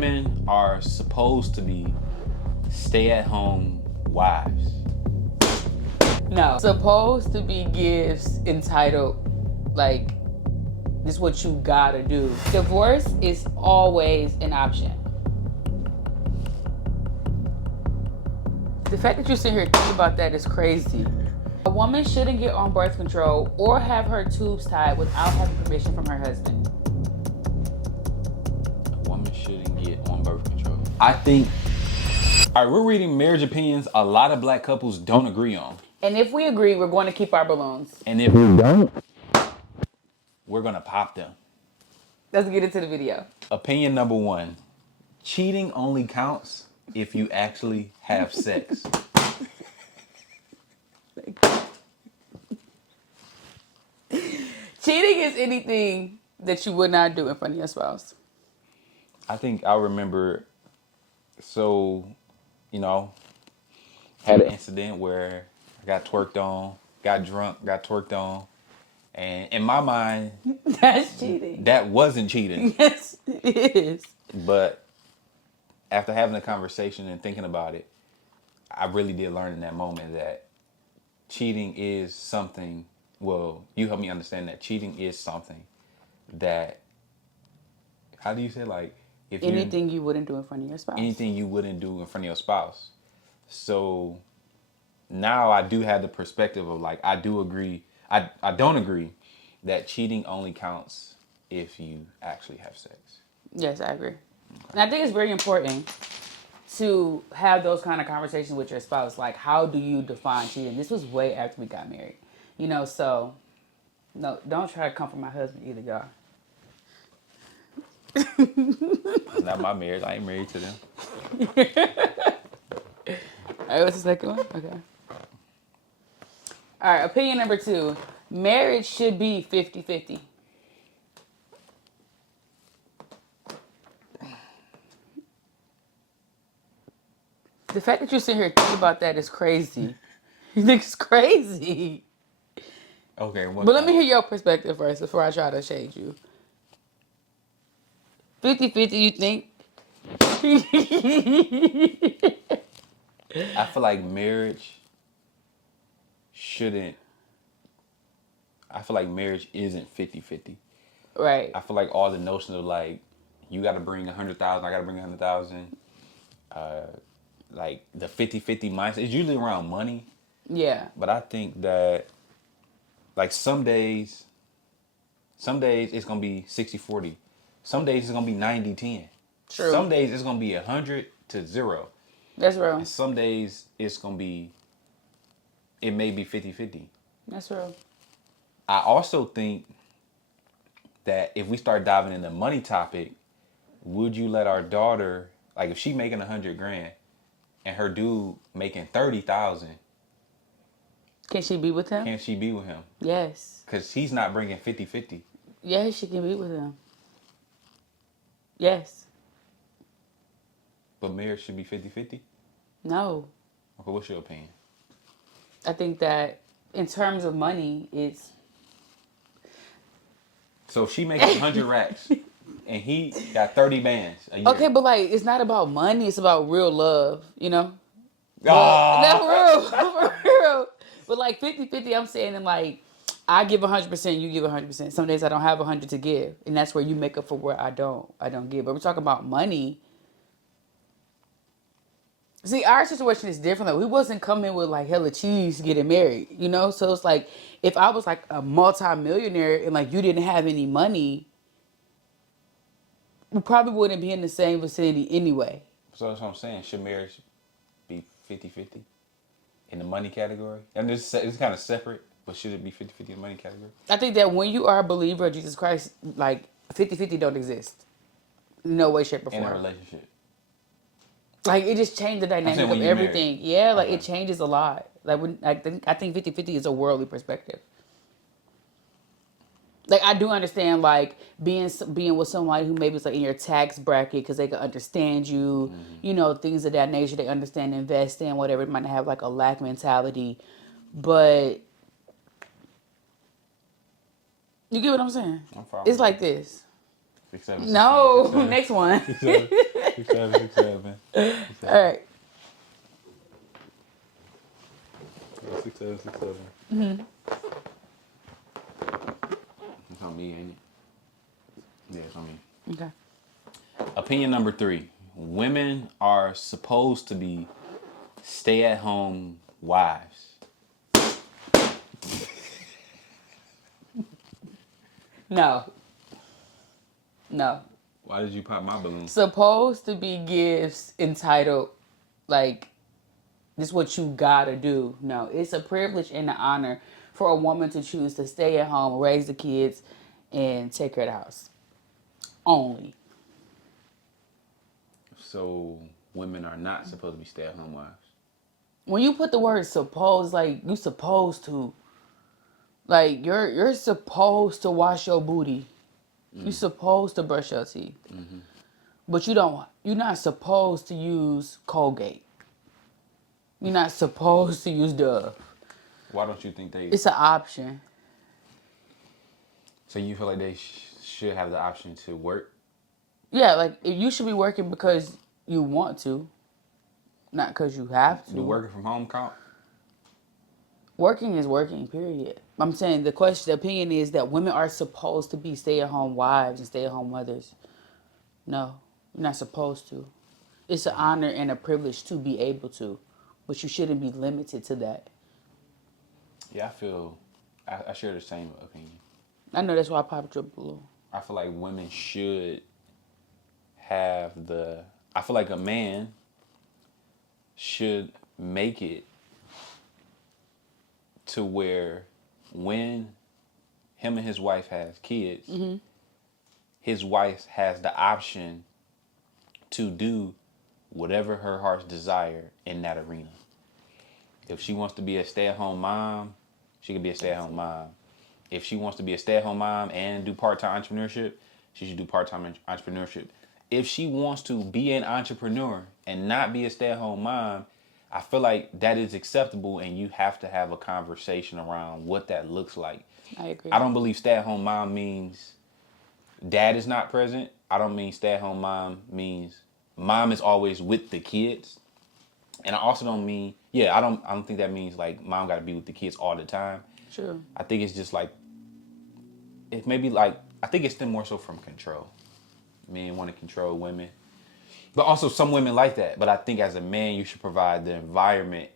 women are supposed to be stay-at-home wives. No. Supposed to be gifts entitled, like, this is what you gotta do. Divorce is always an option. The fact that you sit here and think about that is crazy. A woman shouldn't get on birth control or have her tubes tied without having permission from her husband. A woman shouldn't get on birth control. I think, all right, we're reading marriage opinions a lot of black couples don't agree on. And if we agree, we're going to keep our balloons. And if we don't, we're going to pop them. Let's get into the video. Opinion number 1. Cheating only counts if you actually have sex. Cheating is anything that you would not do in front of your spouse. I think I remember, had an incident where I got twerked on, got drunk, got twerked on. And in my mind, that's cheating. That wasn't cheating. Yes, it is. But after having a conversation and thinking about it, I really did learn in that moment that cheating is something, well, you helped me understand that cheating is something that, how do you say, like, if anything you wouldn't do in front of your spouse. Anything you wouldn't do in front of your spouse. So now I do have the perspective of, like, I do agree. I don't agree that cheating only counts if you actually have sex. Yes, I agree. Okay. And I think it's very important to have those kind of conversations with your spouse. Like, how do you define cheating? This was way after we got married. So, no, don't try to come for my husband either, y'all. Not my marriage. I ain't married to them. All right, what's the second one? Okay. All right, opinion number 2. Marriage should be 50-50. The fact that you sit here and think about that is crazy. It's crazy. Okay. But let me hear your perspective first before I try to shade you. 50-50, you think? I feel like marriage shouldn't. I feel like marriage isn't 50-50. Right. I feel like all the notion of, like, you got to bring 100,000, I got to bring 100,000. Like, the 50-50 mindset is usually around money. Yeah. But I think that, like, some days it's going to be 60-40. Some days it's going to be 90-10. True. Some days it's going to be 100-0. That's real. And some days it may be 50-50. That's real. I also think that if we start diving in the money topic, would you let our daughter, like, if she making $100,000 and her dude making 30,000, can she be with him? can she be with him? Yes. Because he's not bringing 50-50. Yes, she can be with him. Yes. But marriage should be 50-50? No. Okay, what's your opinion? I think that in terms of money, it's... So if she makes 100 racks and he got 30 bands a year. Okay, but, like, it's not about money. It's about real love, Ah. That's real. For real. But, like, 50-50, I'm saying, and, like, I give 100%, you give 100%. Some days I don't have 100 to give. And that's where you make up for where I don't give. But we're talking about money. See, our situation is different. Like, we wasn't coming with, like, hella cheese getting married, So it's like, if I was, like, a multi-millionaire and, like, you didn't have any money, we probably wouldn't be in the same vicinity anyway. So that's what I'm saying. Should marriage be 50-50 in the money category? And it's kind of separate, but should it be 50-50 in the money category? I think that when you are a believer of Jesus Christ, like, 50-50 don't exist. No way, shape, or form. In a relationship. Like, it just changed the dynamic of everything. Married. Yeah, like, it changes a lot. Like, I think 50-50 is a worldly perspective. Like, I do understand, like, being with somebody who maybe is, like, in your tax bracket because they can understand you, things of that nature. They understand, invest in, whatever. It might not have, like, a lack mentality. But you get what I'm saying? I'm fine. It's like this. 6, 7, 6, No, 7, 6, 7. next one. 6, 6'7", 6'7". All right. 6'7", 6'7". Mm-hmm. It's on me, ain't it? Yeah, it's on me. Okay. Opinion number 3. Women are supposed to be stay-at-home wives. No. No. Why did you pop my balloon? Supposed to be gifts entitled, like, this is what you gotta do. No, it's a privilege and an honor for a woman to choose to stay at home, raise the kids, and take care of the house. Only. So women are not supposed to be stay-at-home wives. When you put the word supposed, like, you supposed to. Like, you're supposed to wash your booty. You're supposed to brush your teeth. Mm-hmm. But you're not supposed to use Colgate. You're not supposed to use Dove. Why don't you think they... It's an option. So you feel like they should have the option to work? Yeah, like, if you should be working because you want to, not because you have to. Do working from home count? Working is working, period. I'm saying the opinion is that women are supposed to be stay-at-home wives and stay-at-home mothers. No, you're not supposed to. It's an honor and a privilege to be able to, but you shouldn't be limited to that. Yeah, I share the same opinion. I know that's why I popped your balloon. I feel like women should have I feel like a man should make it to where when him and his wife has kids, mm-hmm. his wife has the option to do whatever her heart's desire in that arena. If she wants to be a stay-at-home mom, she can be a stay-at-home mom. If she wants to be a stay-at-home mom and do part-time entrepreneurship, she should do part-time entrepreneurship. If she wants to be an entrepreneur and not be a stay-at-home mom, I feel like that is acceptable, and you have to have a conversation around what that looks like. I agree. I don't believe stay-at-home mom means dad is not present. I don't mean stay-at-home mom means mom is always with the kids. And I also don't mean, I don't think that means like mom got to be with the kids all the time. Sure. I think it's just like, it may be like, I think it's still more so from control. Men want to control women. But also some women like that. But I think as a man, you should provide the environment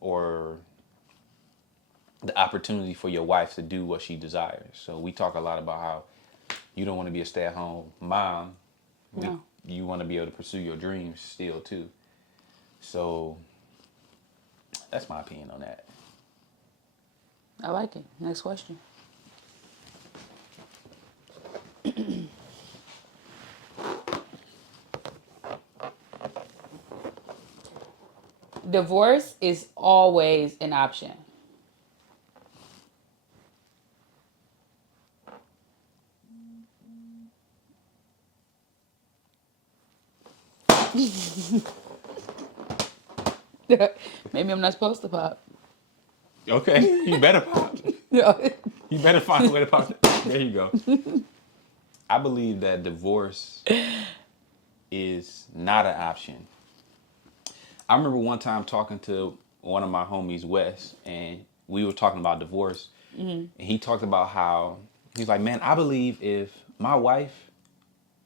or the opportunity for your wife to do what she desires. So we talk a lot about how you don't want to be a stay-at-home mom. No. You want to be able to pursue your dreams still too. So that's my opinion on that. I like it. Next question. Divorce is always an option. Maybe I'm not supposed to pop. Okay, you better pop. You better find a way to pop. There you go. I believe that divorce is not an option. I remember one time talking to one of my homies, Wes, and we were talking about divorce. Mm-hmm. And he talked about how, he's like, man, I believe if my wife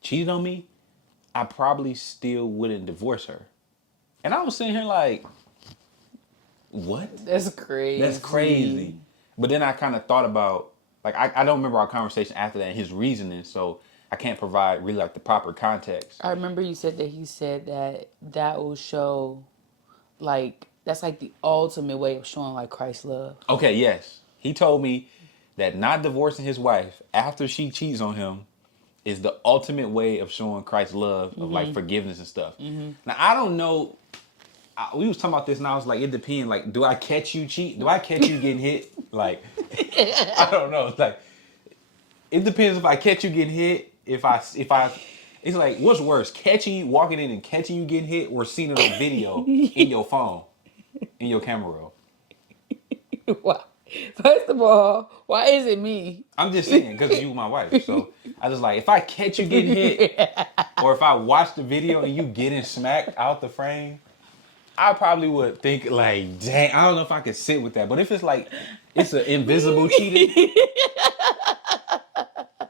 cheated on me, I probably still wouldn't divorce her. And I was sitting here like, what? That's crazy. That's crazy. But then I kind of thought about, like, I don't remember our conversation after that and his reasoning, so I can't provide really like the proper context. I remember you said that he said that will show, like, that's like the ultimate way of showing like Christ's love. Okay, yes. He told me that not divorcing his wife after she cheats on him is the ultimate way of showing Christ's love, of like forgiveness and stuff. Mm-hmm. Now, I don't know. We was talking about this and I was like, it depends. Like, do I catch you cheat? Do I catch you getting hit? Like, I don't know. It's like, it depends if I catch you getting hit. If I, it's like, what's worse? Catching you, walking in and catching you getting hit, or seeing it on video in your phone, in your camera roll? Wow. First of all, why is it me? I'm just saying because you my wife. So I just like if I catch you getting hit, or if I watch the video and you getting smacked out the frame, I probably would think like, dang, I don't know if I could sit with that. But if it's like it's an invisible cheating,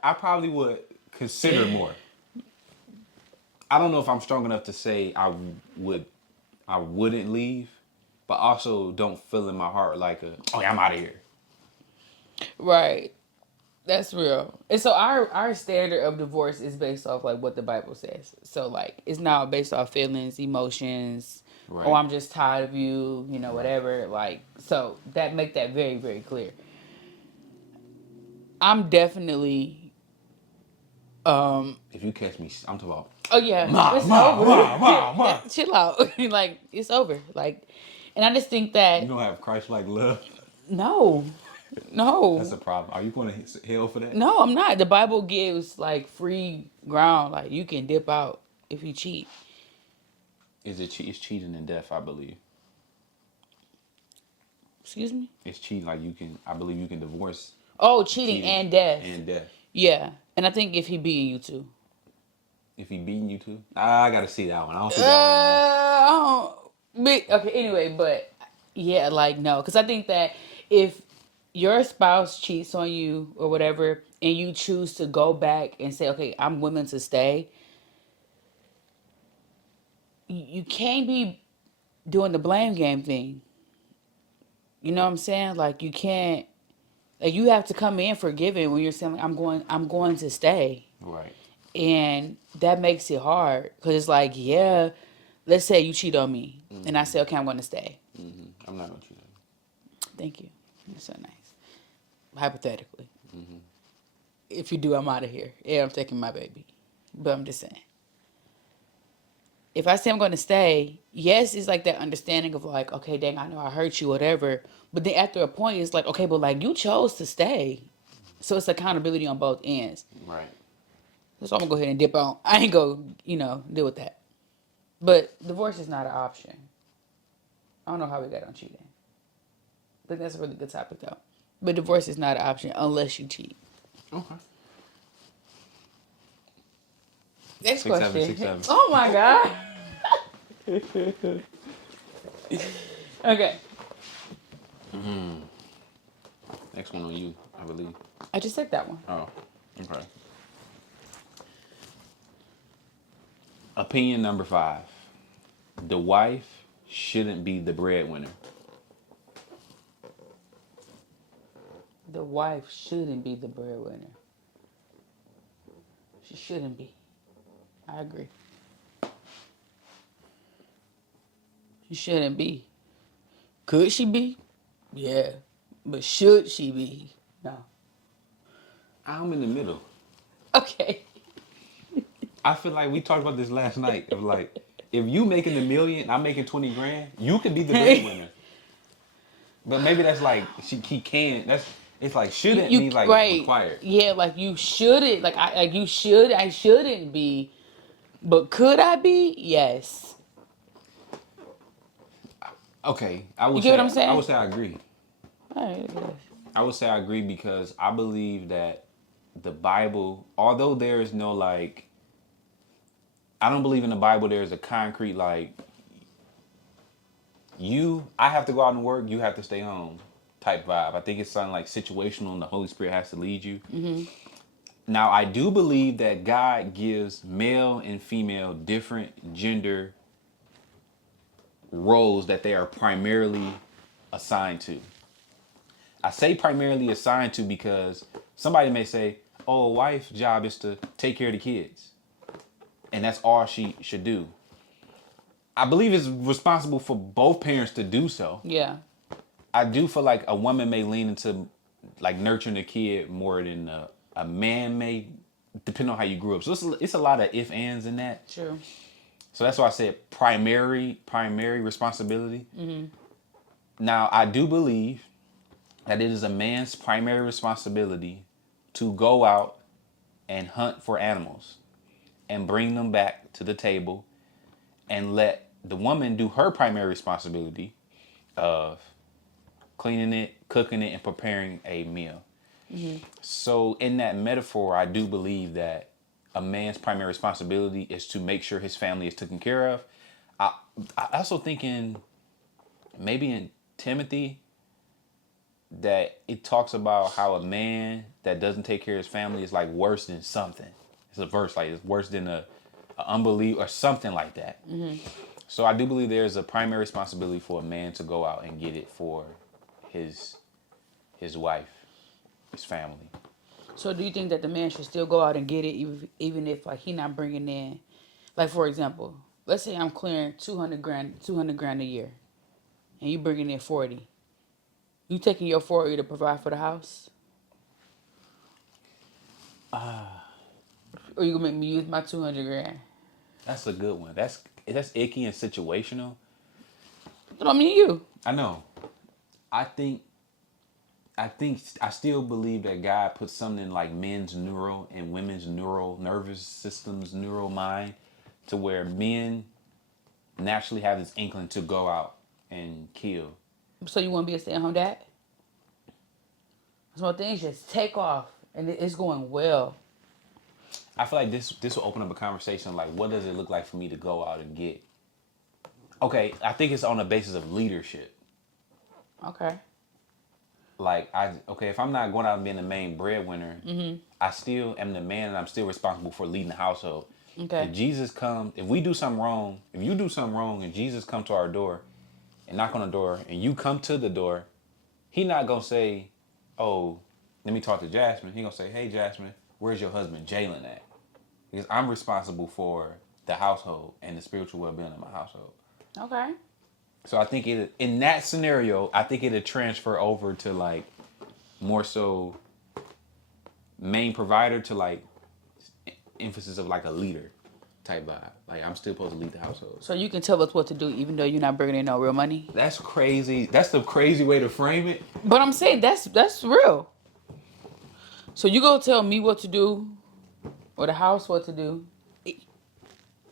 I probably would consider more. I don't know if I'm strong enough to say would I wouldn't leave, but also don't feel in my heart like oh yeah, I'm out of here. Right. That's real. And so our standard of divorce is based off like what the Bible says. So like it's not based off feelings, emotions. Oh, Right. I'm just tired of you, you know, Right. whatever. Like so that make that very, very clear. I'm definitely If you catch me, I'm talking about oh yeah, ma it's ma over. ma ma ma. Chill out. Like it's over. Like and I just think You that don't have Christ like love. no. That's No. a problem. Are you going to hell for that? No, I'm not. The Bible gives like free ground. Like you can dip out if you cheat. It's cheating and death, I believe. Excuse me? It's cheating like you can. I believe you can divorce Oh, cheating cheating and death. and death. Yeah. And I think if he beating you too. If he beating you too, I gotta see that one. I don't see that one in there. Okay, anyway, but yeah, like no. Because I think that if your spouse cheats on you or whatever, and you choose to go back and say, okay, I'm willing to stay, you can't be doing the blame game thing. You know what I'm saying? Like you can't. Like you have to come in forgiving when you're saying, I'm going to stay. Right. And that makes it hard because it's like, yeah, let's say you cheat on me, and I say, okay, I'm going to stay. I'm not gonna cheat. Thank you. You're so nice. Hypothetically, if you do, I'm out of here. Yeah, I'm taking my baby. But I'm just saying, if I say I'm going to stay, yes, it's like that understanding of like, okay, dang, I know I hurt you, whatever. But then after a point, it's like, okay, but like you chose to stay, so it's accountability on both ends. Right. So I'm gonna go ahead and dip out. I ain't go, deal with that. But divorce is not an option. I don't know how we got on cheating. I think that's a really good topic though. But divorce is not an option unless you cheat. Okay. Next 6'7", question. 6'7". Oh my god. Okay. Next one on you, I believe. I just said that one. Oh. Okay. Opinion number 5. The wife shouldn't be the breadwinner. The wife shouldn't be the breadwinner. She shouldn't be. I agree. She shouldn't be. Could she be? Yeah. But should she be? No. I'm in the middle. Okay. I feel like we talked about this last night. Of like, if you making $1 million, I'm making 20 grand. You could be the breadwinner. But maybe that's like he can. It's like shouldn't means like right. required. Yeah, like you shouldn't. You should. I shouldn't be. But could I be? Yes. Okay, I would You say get what I'm saying? I would say I agree. All right. Look at this. I would say I agree because I believe that the Bible, although there is no like, I don't believe in the Bible there's a concrete like, I have to go out and work, you have to stay home type vibe. I think it's something like situational and the Holy Spirit has to lead you. Now, I do believe that God gives male and female different gender roles that they are primarily assigned to. I say primarily assigned to because somebody may say, oh, a wife's job is to take care of the kids. And that's all she should do. I believe it's responsible for both parents to do so. Yeah. I do feel like a woman may lean into like nurturing a kid more than a man may, depending on how you grew up. So it's a lot of if ands in that. True. So that's why I said primary responsibility. Now I do believe that it is a man's primary responsibility to go out and hunt for animals and bring them back to the table and let the woman do her primary responsibility of cleaning it, cooking it, and preparing a meal. So in that metaphor, I do believe that a man's primary responsibility is to make sure his family is taken care of. I, I also think in maybe in Timothy that it talks about how a man that doesn't take care of his family is like worse than something. It's a verse like it's worse than a unbelief or something like that. So I do believe there's a primary responsibility for a man to go out and get it for his wife, his family. So do you think that the man should still go out and get it, even if like he not bringing in, like for example, let's say I'm clearing 200 grand a year, and you bringing in 40. You taking your 40 to provide for the house? Or you gonna make me use my 200 grand? That's a good one. That's icky and situational. But I mean you. I know. I think I still believe that God put something in like men's neural and women's neural nervous systems, neural mind, to where men naturally have this inkling to go out and kill. So you want to be a stay-at-home dad? So things just take off, and it's going well. I feel like this will open up a conversation like, what does it look like for me to go out and get? Okay, I think it's on the basis of leadership. Okay. Like if I'm not going out and being the main breadwinner, I still am the man and I'm still responsible for leading the household. Okay. If Jesus comes, if we do something wrong, if you do something wrong and Jesus come to our door and knock on the door and you come to the door, he not gonna say, oh, let me talk to Jasmine. He gonna say, hey Jasmine, where's your husband Jalen at? Because I'm responsible for the household and the spiritual well-being of my household. Okay. So I think in that scenario, I think it'll transfer over to like more so main provider to like emphasis of like a leader type vibe. Like I'm still supposed to lead the household. So you can tell us what to do, even though you're not bringing in no real money. That's crazy. That's the crazy way to frame it. But I'm saying that's real. So you go tell me what to do, or the house what to do.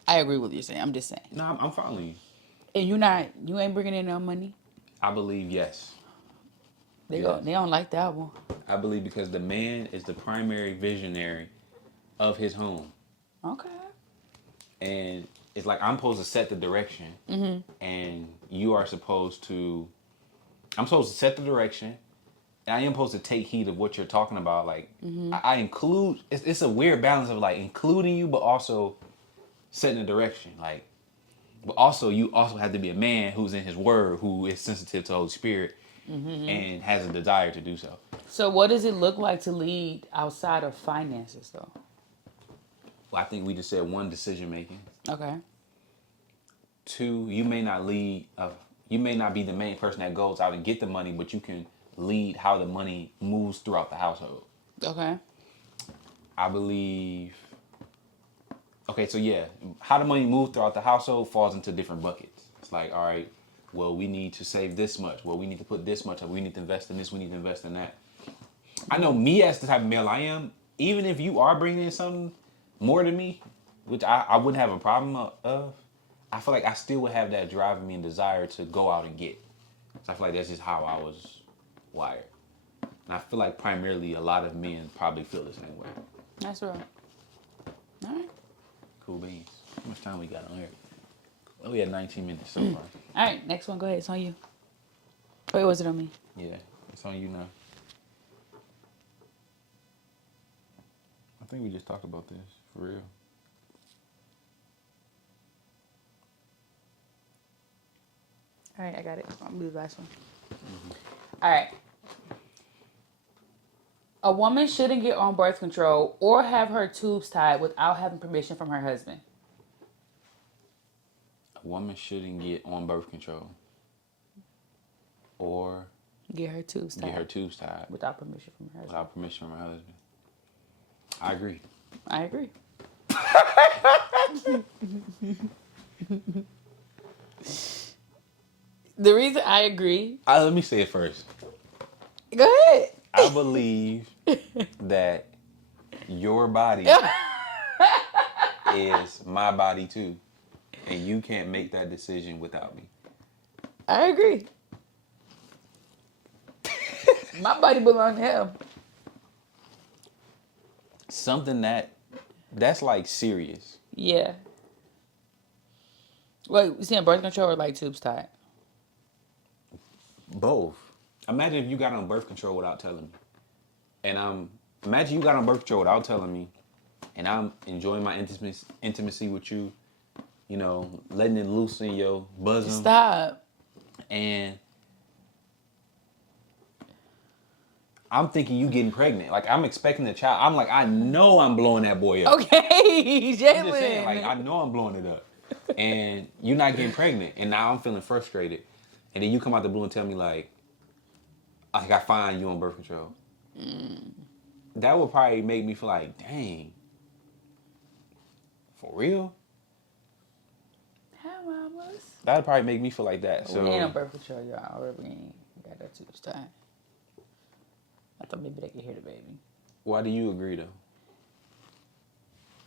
I agree with what you're saying. I'm just saying. No, I'm following you. And you ain't bringing in no money. I believe yes. They Yes. they don't like that one. I believe because the man is the primary visionary of his home. Okay. And it's like I'm supposed to set the direction, and you are supposed to. I'm supposed to set the direction, and I am supposed to take heed of what you're talking about. Like I include. It's a weird balance of like including you, but also setting the direction. Like, but also you also have to be a man who's in his word, who is sensitive to the Holy Spirit, and has a desire to do so. So what does it look like to lead outside of finances, though? Well, I think we just said one, decision making. Okay. Two, you may not lead. You may not be the main person that goes out and get the money, but you can lead how the money moves throughout the household. Okay. I believe. Okay, so yeah, how the money moves throughout the household falls into different buckets. It's like, all right, well, we need to save this much. Well, we need to put this much up. We need to invest in this. We need to invest in that. I know me as the type of male I am, even if you are bringing in something more than me, which I wouldn't have a problem of, I feel like I still would have that drive in me and desire to go out and get. So I feel like that's just how I was wired. And I feel like primarily a lot of men probably feel the same way. That's right. All right. Cool beans. How much time we got on here? Oh, we had 19 minutes so far. All right. Next one. Go ahead. It's on you. Wait, was it on me? Yeah, it's on you now. I think we just talked about this, for real. All right. I got it. I'll do the last one. All right. A woman shouldn't get on birth control or have her tubes tied without having permission from her husband. A woman shouldn't get on birth control or Get her tubes tied. get her tubes tied without permission from her husband. without permission from her husband. I agree. I agree. The reason I agree. Let me say it first. Go ahead. I believe that your body is my body too. And you can't make that decision without me. I agree. My body belongs to him. Something that's like serious. Yeah. Wait, you saying birth control or like tubes tied? Both. Imagine if you got on birth control without telling me. And imagine you got on birth control without telling me, and I'm enjoying my intimacy with you, you know, letting it loose in your bosom. Stop. And I'm thinking you getting pregnant. Like, I'm expecting a child. I'm like, I know I'm blowing that boy up. Okay, I'm just saying, like, Jalen. I know I'm blowing it up. And you're not getting pregnant. And now I'm feeling frustrated. And then you come out the blue and tell me, like I find you on birth control. That would probably make me feel like, dang. For real? Hi, mamas. That would probably make me feel like that. We So ain't on birth control, y'all. We ain't got that tubes tied. I thought maybe they could hear the baby. why do you agree though?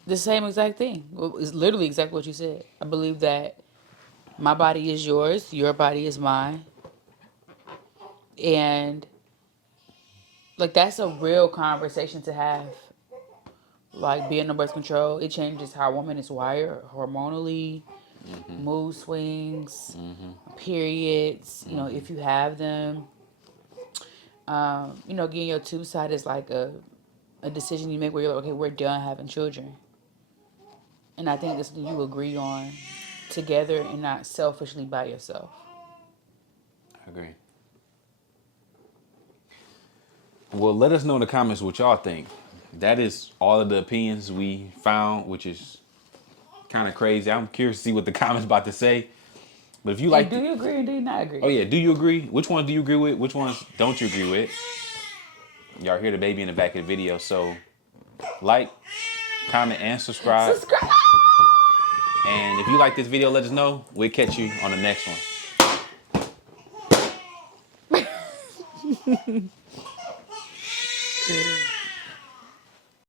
The same exact thing. Well, it's literally exactly what you said. I believe that my body is yours, your body is mine. And like that's a real conversation to have. Like being on birth control, it changes how a woman is wired hormonally, mood swings, periods, you know, if you have them. You know, getting your tube side is like a decision you make where you're like, okay, we're done having children. And I think that's something you agree on together and not selfishly by yourself. I agree. Well, let us know in the comments what y'all think. That is all of the opinions we found, which is kind of crazy. I'm curious to see what the comments about to say. But if you And like, do you agree or do you not agree? oh yeah, do you agree? Which ones do you agree with? Which ones don't you agree with? Y'all hear the baby in the back of the video, so like, comment, and subscribe. Subscribe. And if you like this video, let us know. We'll catch you on the next one.